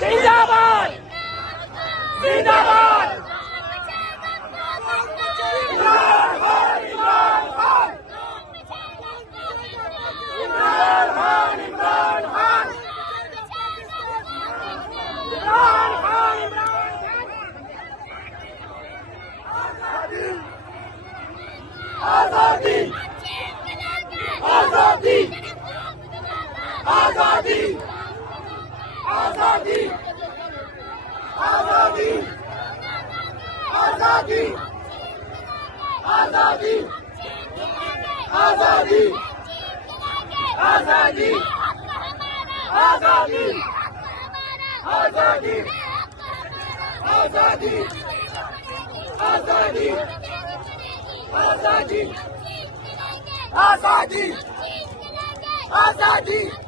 जिंदाबाद जिंदाबाद इमरान खान इमरान खान इमरान खान इमरान खान इमरान खान इमरान आजादी आजादी आजादी आजादी आजादी आजादी आजादी आजादी आजादी आजादी आजादी आजादी आजादी आजादी आजादी आजादी